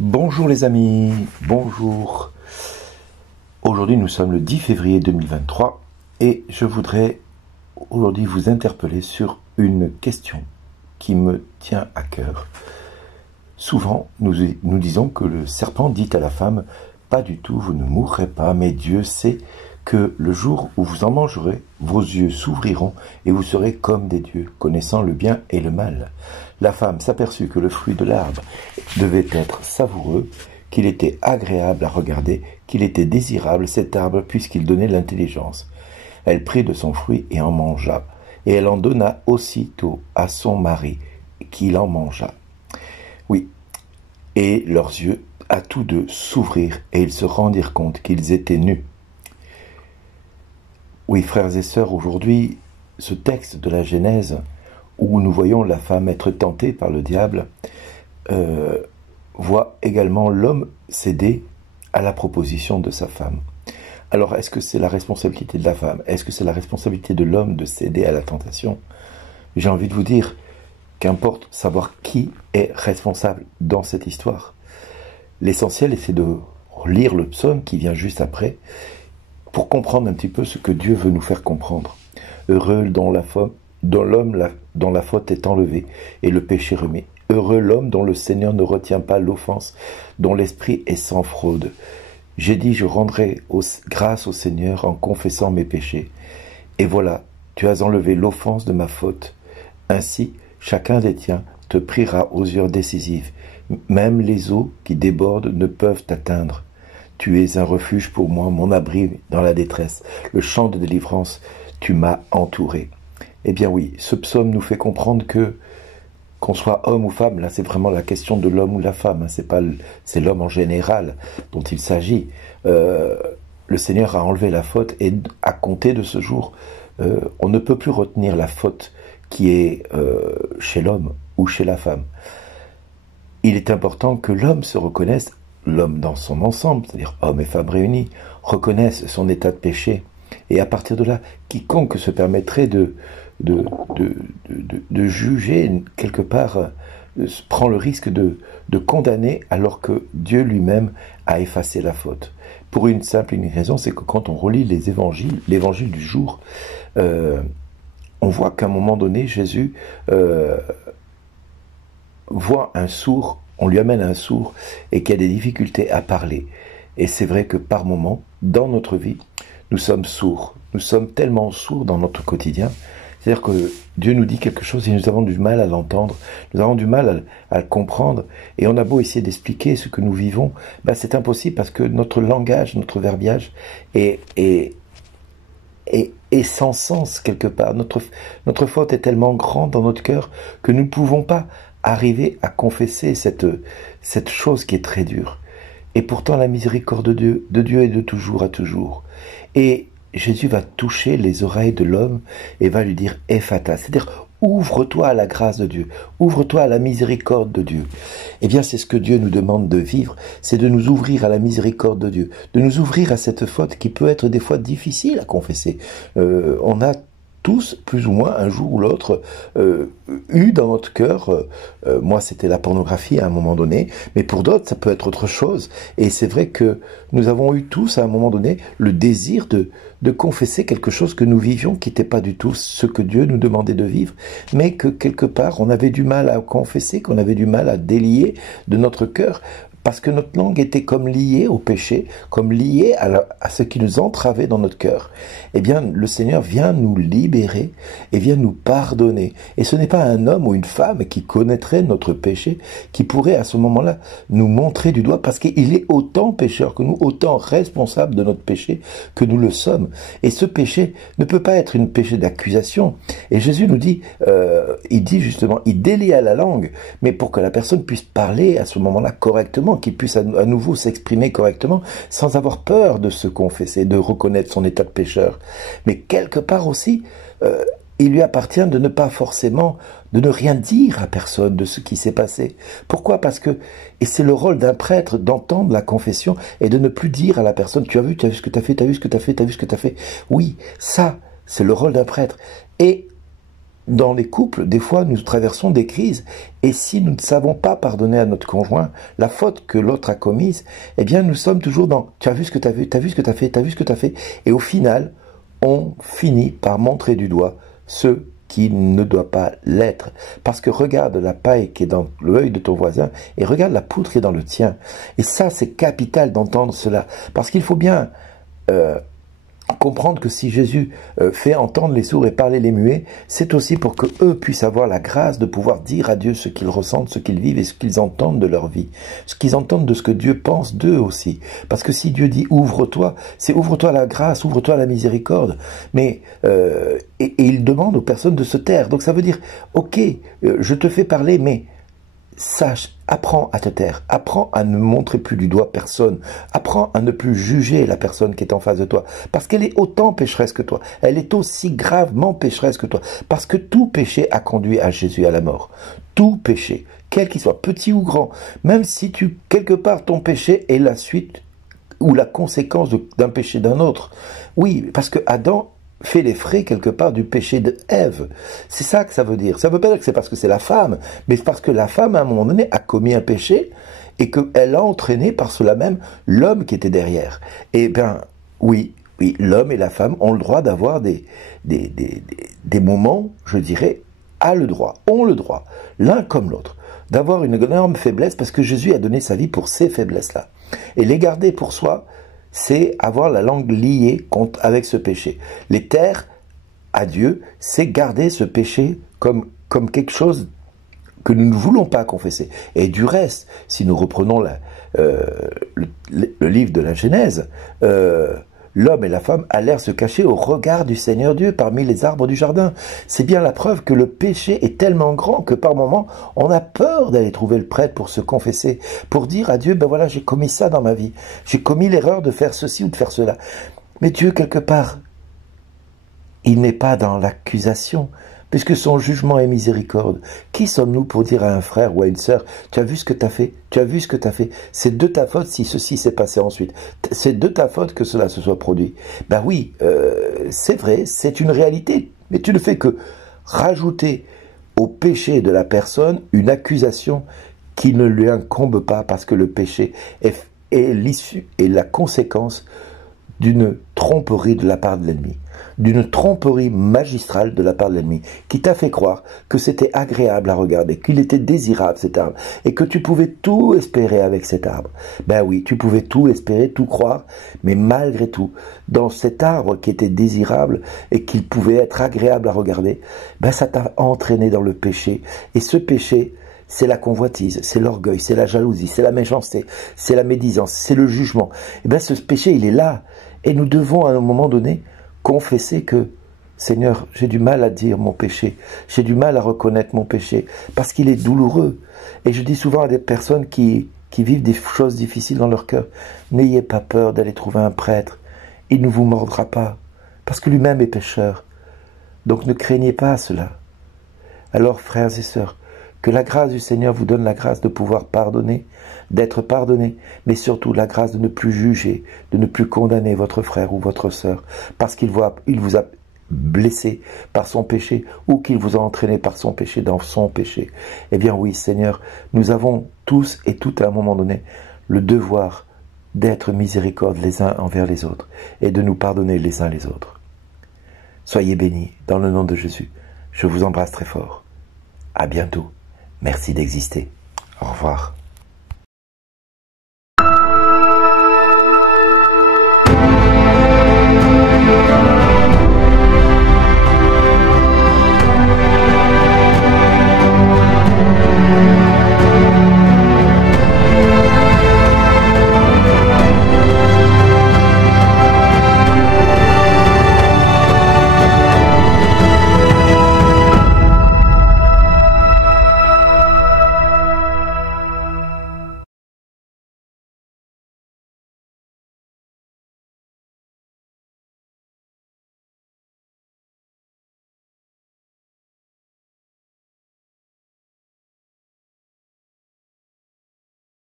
Bonjour les amis, bonjour. Aujourd'hui nous sommes le 10 février 2023 et je voudrais aujourd'hui vous interpeller sur une question qui me tient à cœur. Souvent nous disons que le serpent dit à la femme « Pas du tout, vous ne mourrez pas, mais Dieu sait que le jour où vous en mangerez, vos yeux s'ouvriront et vous serez comme des dieux, connaissant le bien et le mal. » La femme s'aperçut que le fruit de l'arbre devait être savoureux, qu'il était agréable à regarder, qu'il était désirable cet arbre puisqu'il donnait l'intelligence. Elle prit de son fruit et en mangea, et elle en donna aussitôt à son mari, qui en mangea. Oui, et leurs yeux à tous deux s'ouvrirent, et ils se rendirent compte qu'ils étaient nus. Oui, frères et sœurs, aujourd'hui, ce texte de la Genèse, où nous voyons la femme être tentée par le diable, voit également l'homme céder à la proposition de sa femme. Alors, est-ce que c'est la responsabilité de la femme? Est-ce que c'est la responsabilité de l'homme de céder à la tentation? J'ai envie de vous dire, qu'importe savoir qui est responsable dans cette histoire. L'essentiel, c'est de lire le psaume qui vient juste après, pour comprendre un petit peu ce que Dieu veut nous faire comprendre. Heureux dont l'homme dont la faute est enlevée et le péché remis. Heureux l'homme dont le Seigneur ne retient pas l'offense, dont l'esprit est sans fraude. J'ai dit, je rendrai grâce au Seigneur en confessant mes péchés. Et voilà, tu as enlevé l'offense de ma faute. Ainsi, chacun des tiens te priera aux heures décisives. Même les eaux qui débordent ne peuvent t'atteindre. Tu es un refuge pour moi, mon abri dans la détresse. Le champ de délivrance, tu m'as entouré. Eh bien oui, ce psaume nous fait comprendre que, qu'on soit homme ou femme, là c'est vraiment la question de l'homme ou la femme, hein, c'est l'homme en général dont il s'agit. Le Seigneur a enlevé la faute et à compter de ce jour, on ne peut plus retenir la faute qui est chez l'homme ou chez la femme. Il est important que l'homme se reconnaisse, l'homme dans son ensemble, c'est-à-dire hommes et femmes réunis, reconnaissent son état de péché. Et à partir de là, quiconque se permettrait de juger, quelque part, prend le risque de condamner alors que Dieu lui-même a effacé la faute. Pour une simple et unique raison, c'est que quand on relit les évangiles, l'évangile du jour, on voit qu'à un moment donné, Jésus voit un sourd, on lui amène un sourd et qui a des difficultés à parler. Et c'est vrai que par moments, dans notre vie, nous sommes sourds. Nous sommes tellement sourds dans notre quotidien. C'est-à-dire que Dieu nous dit quelque chose et nous avons du mal à l'entendre. Nous avons du mal à le comprendre. Et on a beau essayer d'expliquer ce que nous vivons, c'est impossible parce que notre langage, notre verbiage est sans sens quelque part. Notre faute est tellement grande dans notre cœur que nous ne pouvons pas arriver à confesser cette chose qui est très dure. Et pourtant la miséricorde de Dieu est de toujours à toujours. Et Jésus va toucher les oreilles de l'homme et va lui dire « Ephata », c'est-à-dire « ouvre-toi à la grâce de Dieu, ouvre-toi à la miséricorde de Dieu ». Eh bien, c'est ce que Dieu nous demande de vivre, c'est de nous ouvrir à la miséricorde de Dieu, de nous ouvrir à cette faute qui peut être des fois difficile à confesser. On a tous, plus ou moins, un jour ou l'autre, eu dans notre cœur, moi c'était la pornographie à un moment donné, mais pour d'autres ça peut être autre chose, et c'est vrai que nous avons eu tous à un moment donné le désir de confesser quelque chose que nous vivions, qui n'était pas du tout ce que Dieu nous demandait de vivre, mais que quelque part on avait du mal à confesser, qu'on avait du mal à délier de notre cœur, parce que notre langue était comme liée au péché, comme liée à ce qui nous entravait dans notre cœur. Eh bien, le Seigneur vient nous libérer et vient nous pardonner. Et ce n'est pas un homme ou une femme qui connaîtrait notre péché, qui pourrait à ce moment-là nous montrer du doigt, parce qu'il est autant pécheur que nous, autant responsable de notre péché que nous le sommes. Et ce péché ne peut pas être une péché d'accusation. Et Jésus nous dit, il dit justement, il délie à la langue, mais pour que la personne puisse parler à ce moment-là correctement, qu'il puisse à nouveau s'exprimer correctement, sans avoir peur de se confesser, de reconnaître son état de pécheur. Mais quelque part aussi, il lui appartient de ne pas forcément, de ne rien dire à personne de ce qui s'est passé. Pourquoi? Parce que, et c'est le rôle d'un prêtre d'entendre la confession et de ne plus dire à la personne, tu as vu ce que tu as fait, tu as vu ce que tu as fait, tu as vu ce que tu as fait. Oui, ça, c'est le rôle d'un prêtre. Et dans les couples, des fois, nous traversons des crises, et si nous ne savons pas pardonner à notre conjoint la faute que l'autre a commise, eh bien, nous sommes toujours dans « tu as vu ce que tu as vu, tu as vu ce que tu as fait, tu as vu ce que tu as fait », et au final, on finit par montrer du doigt ceux qui ne doit pas l'être. Parce que regarde la paille qui est dans l'œil de ton voisin, et regarde la poutre qui est dans le tien. Et ça, c'est capital d'entendre cela, parce qu'il faut bien comprendre que si Jésus fait entendre les sourds et parler les muets, c'est aussi pour que eux puissent avoir la grâce de pouvoir dire à Dieu ce qu'ils ressentent, ce qu'ils vivent et ce qu'ils entendent de leur vie, ce qu'ils entendent de ce que Dieu pense d'eux aussi. Parce que si Dieu dit ouvre-toi, c'est ouvre-toi à la grâce, ouvre-toi à la miséricorde. Mais et il demande aux personnes de se taire. Donc ça veut dire ok, je te fais parler, mais sache, apprends à te taire, apprends à ne montrer plus du doigt personne, apprends à ne plus juger la personne qui est en face de toi, parce qu'elle est autant pécheresse que toi, elle est aussi gravement pécheresse que toi, parce que tout péché a conduit à Jésus à la mort, tout péché, quel qu'il soit, petit ou grand, même si quelque part ton péché est la suite ou la conséquence d'un péché d'un autre, oui, parce que Adam fait les frais quelque part du péché de Ève. C'est ça que ça veut dire. Ça veut pas dire que c'est parce que c'est la femme, mais c'est parce que la femme, à un moment donné, a commis un péché et qu'elle a entraîné par cela même l'homme qui était derrière. Eh bien, oui, l'homme et la femme ont le droit d'avoir des moments, je dirais, ont le droit, l'un comme l'autre, d'avoir une énorme faiblesse parce que Jésus a donné sa vie pour ces faiblesses-là. Et les garder pour soi, c'est avoir la langue liée avec ce péché. Les taire à Dieu, c'est garder ce péché comme quelque chose que nous ne voulons pas confesser. Et du reste, si nous reprenons le livre de la Genèse, l'homme et la femme allèrent se cacher au regard du Seigneur Dieu parmi les arbres du jardin. C'est bien la preuve que le péché est tellement grand que par moments, on a peur d'aller trouver le prêtre pour se confesser, pour dire à Dieu, ben voilà, j'ai commis ça dans ma vie. J'ai commis l'erreur de faire ceci ou de faire cela. Mais Dieu, quelque part, il n'est pas dans l'accusation, puisque son jugement est miséricorde. Qui sommes-nous pour dire à un frère ou à une sœur, tu as vu ce que tu as fait, tu as vu ce que tu as fait, c'est de ta faute si ceci s'est passé ensuite, c'est de ta faute que cela se soit produit. Ben oui, c'est vrai, c'est une réalité, mais tu ne fais que rajouter au péché de la personne une accusation qui ne lui incombe pas, parce que le péché est l'issue et la conséquence d'une tromperie de la part de l'ennemi, d'une tromperie magistrale de la part de l'ennemi, qui t'a fait croire que c'était agréable à regarder, qu'il était désirable cet arbre, et que tu pouvais tout espérer avec cet arbre. Ben oui, tu pouvais tout espérer, tout croire, mais malgré tout, dans cet arbre qui était désirable et qu'il pouvait être agréable à regarder, ben ça t'a entraîné dans le péché, et ce péché, c'est la convoitise, c'est l'orgueil, c'est la jalousie, c'est la méchanceté, c'est la médisance, c'est le jugement. Et bien ce péché, il est là. Et nous devons à un moment donné confesser que, Seigneur, j'ai du mal à dire mon péché, j'ai du mal à reconnaître mon péché, parce qu'il est douloureux. Et je dis souvent à des personnes qui vivent des choses difficiles dans leur cœur, n'ayez pas peur d'aller trouver un prêtre, il ne vous mordra pas, parce que lui-même est pécheur. Donc ne craignez pas cela. Alors, frères et sœurs, que la grâce du Seigneur vous donne la grâce de pouvoir pardonner, d'être pardonné, mais surtout la grâce de ne plus juger, de ne plus condamner votre frère ou votre sœur, parce qu'il vous a blessé par son péché, ou qu'il vous a entraîné par son péché dans son péché. Eh bien oui, Seigneur, nous avons tous et toutes à un moment donné le devoir d'être miséricorde les uns envers les autres, et de nous pardonner les uns les autres. Soyez bénis, dans le nom de Jésus. Je vous embrasse très fort. À bientôt. Merci d'exister. Au revoir.